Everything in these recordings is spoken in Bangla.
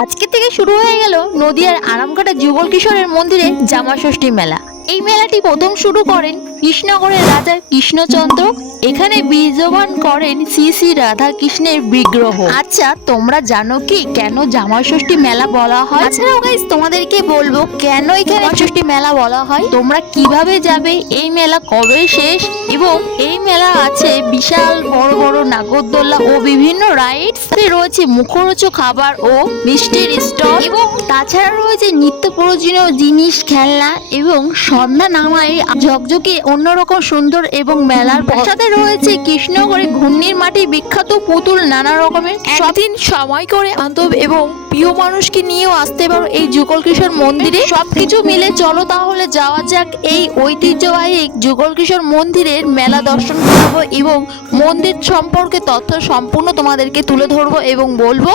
আজকে থেকে শুরু হয়ে গেল নদিয়ার আরামঘাটা যুগল কিশোরের মন্দিরে জামাষষ্ঠী মেলা। এই মেলাটি প্রথম শুরু করেন কৃষ্ণনগরের রাজা কৃষ্ণচন্দ্র। এখানে বিরাজমান করেন শ্রী শ্রী রাধা কৃষ্ণের বিগ্রহ। আচ্ছা, তোমরা জানো কি কেন জামাষষ্ঠী মেলা বলা হয়? আচ্ছা গাইস, তোমাদেরকে বলবো কেন এখানে জামাষষ্ঠী মেলা বলা হয়, তোমরা কিভাবে যাবে, এই মেলা কবে শেষ, এবং এই মেলা আছে বিশাল বড় বড় নাগরদোল্লা ও বিভিন্ন রাইডস, রয়েছে মুখরোচক খাবার ও মিষ্টির স্টল, এবং তাছাড়া রয়েছে নিত্য প্রয়োজনীয় জিনিস, খেলনা, এবং সন্ধ্যা নামায় ঝকঝকে অন্যরকম সুন্দর এবং মেলার সাথে রয়েছে কৃষ্ণনগরে ঘূর্ণির মাটি বিখ্যাত পুতুল, নানা রকমের। একদিন সময় করে আন্তব এবং প্রিয় মানুষকে নিয়েও আসতে পারো এই যুগল কিশোর মন্দিরে। সবকিছু মিলে চলো তাহলে যাওয়া যাক এই ঐতিহ্যবাহী যুগল কিশোর মন্দিরের মেলা দর্শন করবো এবং মন্দির সম্পর্কে তথ্য সম্পূর্ণ তোমাদেরকে তুলে ধরবো এবং বলবো।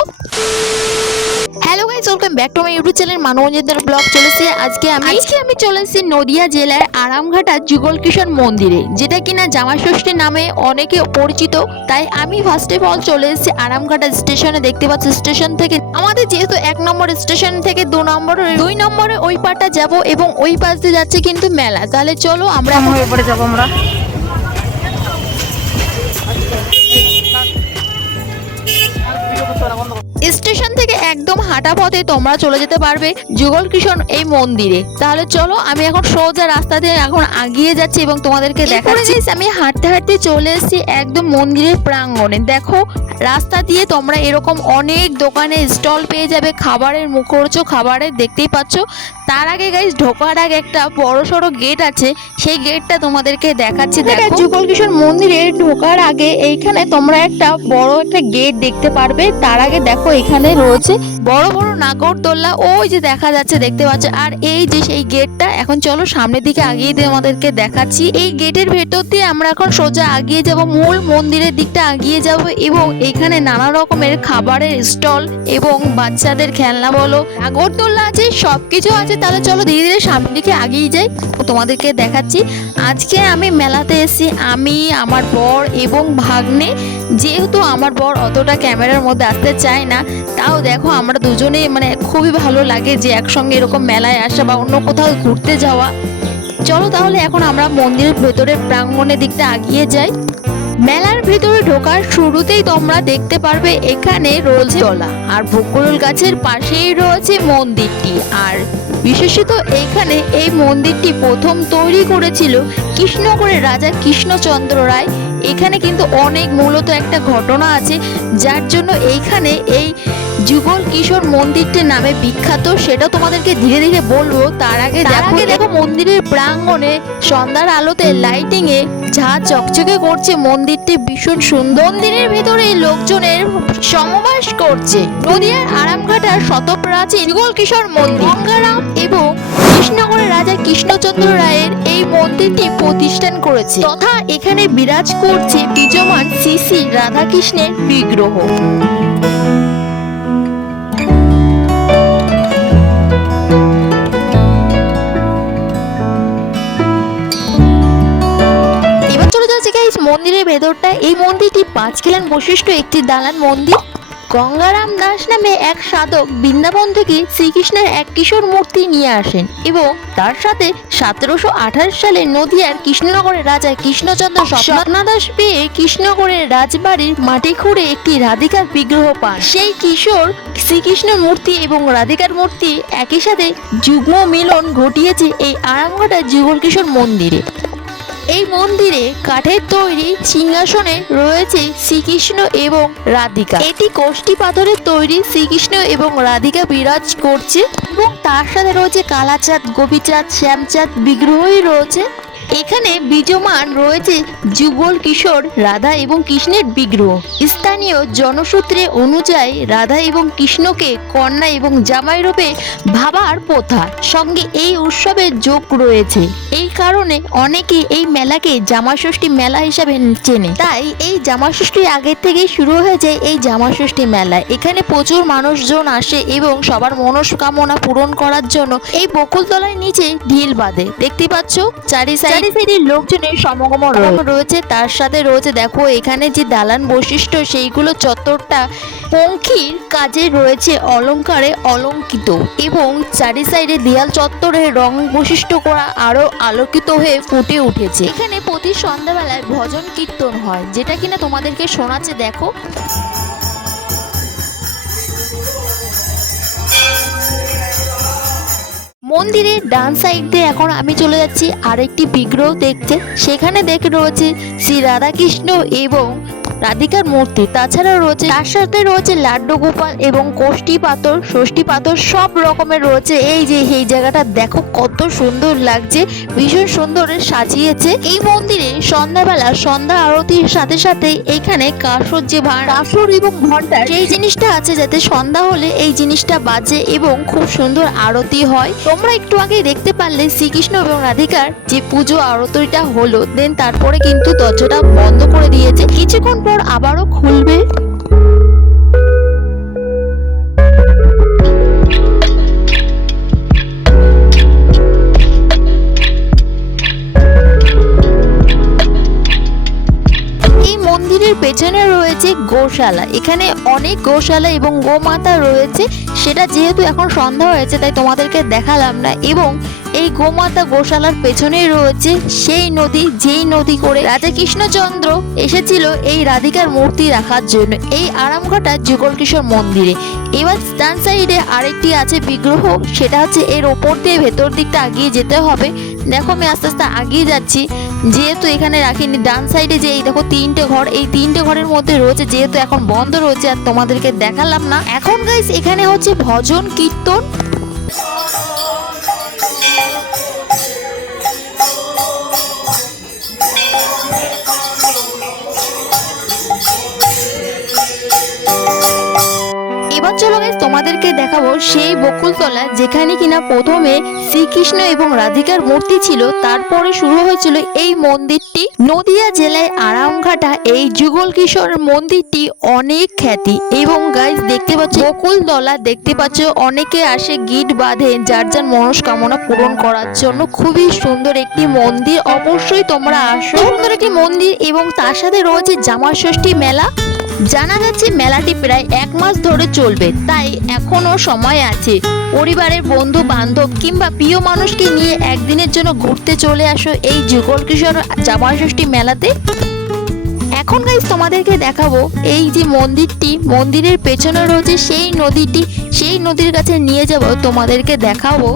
Hello guys, welcome back to my YouTube channel Manabranjan blog. চলেছে আজকে আমি চলে এসেছি নদিয়া জেলার আরামঘাটা যুগল কিশোর মন্দিরে, যেটা কিনা জামাষষ্ঠী নামে অনেকে পরিচিত। তাই আমি ফার্স্ট অফ অল চলে এসেছি আরামঘাটা স্টেশনে। দেখতে পাচ্ছি স্টেশন থেকে আমাদের যেহেতু 1 নম্বর স্টেশন থেকে 2 নম্বরে ওই পাটা যাব এবং ওই পাশ দিয়ে যাচ্ছে কিন্তু মেলা। তাহলে চলো আমরা ওপরে যাবো আমরা। স্টেশন থেকে একদম হাঁটা পথে তোমরা চলে যেতে পারবে যুগল কিশোর এই মন্দিরে। তাহলে চলো, আমি এখন সোজা রাস্তা দিয়ে এখন আগিয়ে যাচ্ছি এবং তোমাদেরকে দেখাচ্ছি। আমি হাঁটতে হাঁটতে চলে এসেছি একদম মন্দিরের প্রাঙ্গণে। দেখো, রাস্তা দিয়ে তোমরা এরকম অনেক দোকানে স্টল পেয়ে যাবে খাবারের, মুখরোচক খাবারের, দেখতেই পাচ্ছ। তার আগে গাইস, ঢোকার আগে একটা বড় সড়ো গেট আছে, সেই গেটটা তোমাদেরকে দেখাচ্ছি। দেখো, যুগল কিশোর মন্দিরে ঢোকার আগে এইখানে তোমরা একটা বড় একটা গেট দেখতে পারবে। তার আগে দেখো এখানে রয়েছে বড় বড় নাগরদোল্লা, ওই যে দেখা যাচ্ছে, দেখতে পাচ্ছ। আর এই যে সেই গেটটা, এখন চলো সামনের দিকে আগিয়ে দিয়ে আমাদেরকে দেখাচ্ছি। এই গেটের ভেতর দিয়ে আমরা এখন সোজা আগিয়ে যাব, মূল মন্দিরের দিকটা আগিয়ে যাব, এবং এখানে নানা রকমের খাবারের স্টল এবং বাচ্চাদের খেলনা বলো, নাগরদোল্লা আছে, সবকিছু আছে। তাহলে চলো ধীরে ধীরে সামনের দিকে আগিয়ে যাই, তোমাদেরকে দেখাচ্ছি। আজকে আমি মেলাতে এসেছি, আমি, আমার বর এবং ভাগ্নে। যেহেতু আমার বর অতটা ক্যামেরার মধ্যে আসতে চায় না, তাও দেখো আমরা দুজনে মানে খুবই ভালো লাগে যে একসঙ্গে এরকম মেলায় আসা বা অন্য কোথাও ঘুরতে যাওয়া। চলো তাহলে এখন আমরা মন্দিরের ভেতরের প্রাঙ্গণের দিকটা আগিয়ে যাই। মেলার ভেতরে ঢোকার শুরুতেই তোমরা দেখতে পারবে এখানে রয়েছে তলা, আর বকুল গাছের পাশেই রয়েছে মন্দিরটি। আর বিশেষত এখানে এই মন্দিরটি প্রথম তৈরি করেছিল কৃষ্ণনগরের রাজা কৃষ্ণচন্দ্র রায়। এখানে কিন্তু অনেক মূলত একটা ঘটনা আছে, যার জন্য এইখানে এই যুগল কিশোর মন্দিরটির নামে বিখ্যাত, সেটা তোমাদেরকে ধীরে ধীরে বলবো। তার আগে দেখো মন্দিরের প্রাঙ্গণে সন্ধ্যার আলোতে লাইটিং এ যা চকচকে করছে, মন্দিরটি ভীষণ সুন্দর। মন্দিরের ভেতরে লোকজনের সমাবেশ করছে। নদিয়ার আরামঘাটার শতপ্রাচীন যুগল কিশোর মন্দির গঙ্গারাম এবং কৃষ্ণনগরের রাজা কৃষ্ণচন্দ্র রায়ের এই মন্দিরটি প্রতিষ্ঠান করেছে, তথা এখানে বিরাজ করছে বিজমান শ্রী শ্রী রাধাকৃষ্ণের বিগ্রহ। মন্দিরের ভেতরটা, এই মন্দিরটি 5 খিলান বৈশিষ্ট্য একটি দালান মন্দির। গঙ্গারাম দাস নামে এক সাধক বৃন্দাবন থেকে শ্রীকৃষ্ণের এক কিশোর মূর্তি নিয়ে আসেন এবং তার সাথে 1728 সালে নদিয়ার কৃষ্ণনগরের রাজা কৃষ্ণচন্দ্র স্বপ্নাদেশ পেয়ে কৃষ্ণনগরের রাজবাড়ির মাটি খুঁড়ে একটি রাধিকার বিগ্রহ পান। সেই কিশোর শ্রীকৃষ্ণের মূর্তি এবং রাধিকার মূর্তি একই সাথে যুগ্ম মিলন ঘটিয়েছে এই আরামঘাটা যুগল কিশোর মন্দিরে। এই মন্দিরে কাঠের তৈরি সিংহাসনে রয়েছে শ্রীকৃষ্ণ এবং রাধিকা। এটি কোষ্ঠী পাথরের তৈরি শ্রীকৃষ্ণ এবং রাধিকা বিরাজ করছে, এবং তার সাথে রয়েছে কালাচাঁদ, গোপীচাঁদ, শ্যামচাঁদ বিগ্রহই রয়েছে। এখানে বিদ্যমান রয়েছে যুগল কিশোর রাধা এবং কৃষ্ণের বিগ্রহ। স্থানীয় জনসূত্রে অনুযায়ী রাধা এবং কৃষ্ণকে কন্যা এবং জামাই রূপে ভাবার প্রথা সঙ্গে এই উৎসবের যোগ রয়েছে। এই কারণে অনেকে এই মেলাকে জামাষষ্ঠী মেলা হিসাবে চেনে। তাই এই জামাষষ্ঠী আগের থেকেই শুরু হয়ে যায় এই জামাষষ্ঠী মেলা। এখানে প্রচুর মানুষজন আসে এবং সবার মনস্কামনা পূরণ করার জন্য এই বকুলতলার নিচে ঢিল বাঁধে। দেখতে পাচ্ছ চারি সাইড সাইডে লোকজনের সমাগম রয়েছে। তার সাথে রয়েছে দেখো এখানে যে দালান বৈশিষ্ট্য সেইগুলো চত্বরটা পঙ্খির কাজে রয়েছে অলংকারে অলঙ্কিত এবং চারি সাইডে দেয়াল চত্বরে রং বৈশিষ্ট্য করা আরো আলোকিত হয়ে ফুটে উঠেছে। এখানে প্রতি সন্ধ্যাবেলায় ভজন কীর্তন হয়, যেটা কিনা তোমাদেরকে শোনাচ্ছে দেখো। মন্দিরের ডান সাইড দিয়ে এখন আমি চলে যাচ্ছি আরেকটি বিগ্রহ দেখতে। সেখানে দেখে রয়েছে শ্রী রাধাকৃষ্ণ এবং রাধিকার মূর্তি। তাছাড়া রয়েছে তার সাথে রয়েছে লাড্ডু গোপাল এবং কোষ্ঠী পাথর, ষষ্ঠী পাথর সব রকমের রয়েছে। এই যে এই জায়গাটা দেখো কত সুন্দর লাগছে, ভীষণ সুন্দর সাজিয়েছে। এই মন্দিরে সন্ধ্যাবেলা সন্ধ্যা আরতির সাথে সাথে এখানে কাসর যে কাসর এবং ঘন্টা সেই জিনিসটা আছে, যাতে সন্ধ্যা হলে এই জিনিসটা বাজে এবং খুব সুন্দর আরতি হয়। তোমরা একটু আগে দেখতে পারলে শ্রীকৃষ্ণ এবং রাধিকার যে পুজো আরতিটা হলো, দেন তারপরে কিন্তু দরজাটা বন্ধ করে দিয়েছে, কিছুক্ষণ পর আবারও খুলবে। মন্দিরের পেছনে রয়েছে গোশালা। এখানে অনেক গোশালা এবং গোমাতা রয়েছে, সেটা যেহেতু এখন সন্ধ্যা হয়েছে তাই তোমাদেরকে দেখালাম না। এবং এই গোমাতা গোশালার পেছনে রয়েছে সেই নদী, যেই নদী করে রাজা কৃষ্ণচন্দ্র এসেছিল এই রাধিকার মূর্তি রাখার জন্য এই আরামঘাটা যুগল কিশোর মন্দিরে। এবার ডান সাইডে আরেকটি আছে বিগ্রহ, সেটা হচ্ছে এর ওপর দিয়ে ভেতর দিকটা আগিয়ে যেতে হবে। দেখো আমি আস্তে আস্তে আগিয়ে যাচ্ছি, যেহেতু এখানে রাখিনি। ডান সাইডে যে এই দেখো তিনটে ঘর, এই তিনটে ঘরের মধ্যে রয়েছে, যেহেতু এখন বন্ধ রয়েছে আর তোমাদেরকে দেখালাম না। এখন গাইস এখানে হচ্ছে ভজন কীর্তন। এবার চলো গাইস তোমাদেরকে দেখাবো সেই বকুলতলা, যেখানে কিনা প্রথমে শ্রীকৃষ্ণ এবং রাধিকার মূর্তি ছিল, তারপরে শুরু হয়েছিল এই মন্দিরটি। নদিয়া জেলায় আরামঘাটা এই যুগল কিশোর মন্দিরটি অনেক খ্যাতি। এবং গাইস দেখতে পাচ্ছ বকুলতলা, দেখতে পাচ্ছ অনেকে আসে গিট বাঁধে যার যার মনস্কামনা পূরণ করার জন্য। খুবই সুন্দর একটি মন্দির, অবশ্যই তোমরা আসো। সুন্দর একটি মন্দির এবং তার সাথে রয়েছে জামা ষষ্ঠী মেলা। জানা যাচ্ছে মেলাটি প্রায় 1 মাস ধরে চলবে, তাই এখনো সময় আছে। পরিবারের বন্ধু বান্ধব কিংবা প্রিয় মানুষকে নিয়ে একদিনের জন্য ঘুরতে চলে আসো এই যুগল কিশোর জামা ষষ্ঠী মেলাতে। এখন গাইস তোমাদেরকে দেখাবো এই যে মন্দিরটি, মন্দিরের পেছনে রয়েছে সেই নদীটি, সেই নদীর কাছে নিয়ে যাব, তোমাদেরকে দেখাবো।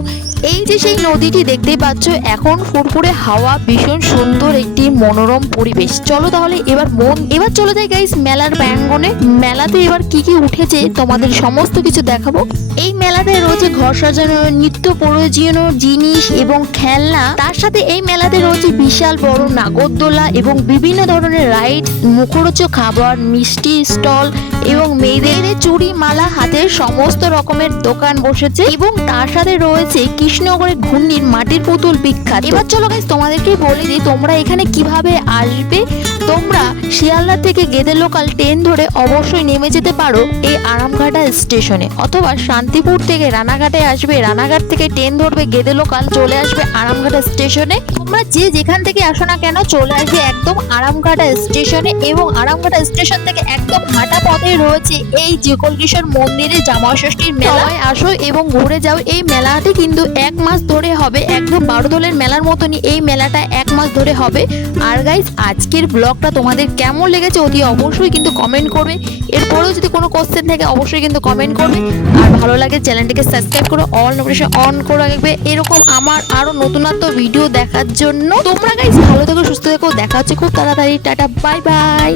এই যে সেই নদীটি দেখতেই পাচ্ছ, এখন ফুরফুরে হাওয়া, ভীষণ সুন্দর একটি মনোরম পরিবেশ। চলো তাহলে এবার চলে যাই গাইস মেলার প্রাঙ্গণে। মেলাতে এবার কি কি উঠেছে তোমাদের সমস্ত কিছু দেখাবো। এই মেলাতে রয়েছে ঘর সাজানো, নিত্য প্রয়োজনীয় জিনিস এবং খেলনা। তার সাথে এই মেলাতে রয়েছে বিশাল বড় নাগরদোলা এবং বিভিন্ন ধরনের রাইড, মুখরোচক খাবার, মিষ্টি স্টল এবং মেয়েদের চুড়ি মালা হাতের সমস্ত রকমের দোকান বসেছে। এবং তার সাথে রয়েছে কৃষ্ণনগরের ঘূর্ণির মাটির পুতুল বিখ্যাত। এবার চলো গাইস তোমাদেরকে বলে দিই তোমরা এখানে কিভাবে আসবে। তোমরা শিয়ালদা থেকে গেদে লোকাল ট্রেন ধরে অবশ্যই নেমে যেতে পারো এই আরামঘাটা স্টেশনে, অথবা শান্তিপুর থেকে রানাঘাটে আসবে, রানাঘাট থেকে ট্রেন ধরবে গেদে লোকাল, চলে আসবে আরামঘাটা স্টেশনে। তোমরা যে যেখান থেকে আসো না কেন চলে আসবে একদম আরামঘাটা স্টেশনে। এবং আরামঘাটা স্টেশন থেকে একদম হাঁটা পথে রয়েছে এই যুগল কিশোর মন্দিরে জামা ষষ্ঠীর মেলা। আসো এবং ঘুরে যাও। এই মেলাটি কিন্তু 1 মাস ধরে হবে, একদম বারোদলের মেলার মতনই এই মেলাটা 1 মাস ধরে হবে। আর গাইস আজকের ব্লগটা তোমাদের কেমন লেগেছে অতি অবশ্যই কিন্তু কমেন্ট করবে। এরপরেও যদি কোনো কোশ্চেন থাকে অবশ্যই কিন্তু কমেন্ট করবে। আর ভালো লাগে চ্যানেলটিকে সাবস্ক্রাইব করে অল নোটিফিকেশন অন করে রাখবে এরকম আমার আরো নতুনত্ব ভিডিও দেখার জন্য। তোমরা গাইস ভালো থেকো, সুস্থ থেকো, দেখা হচ্ছে খুব তাড়াতাড়ি। Tata, bye bye.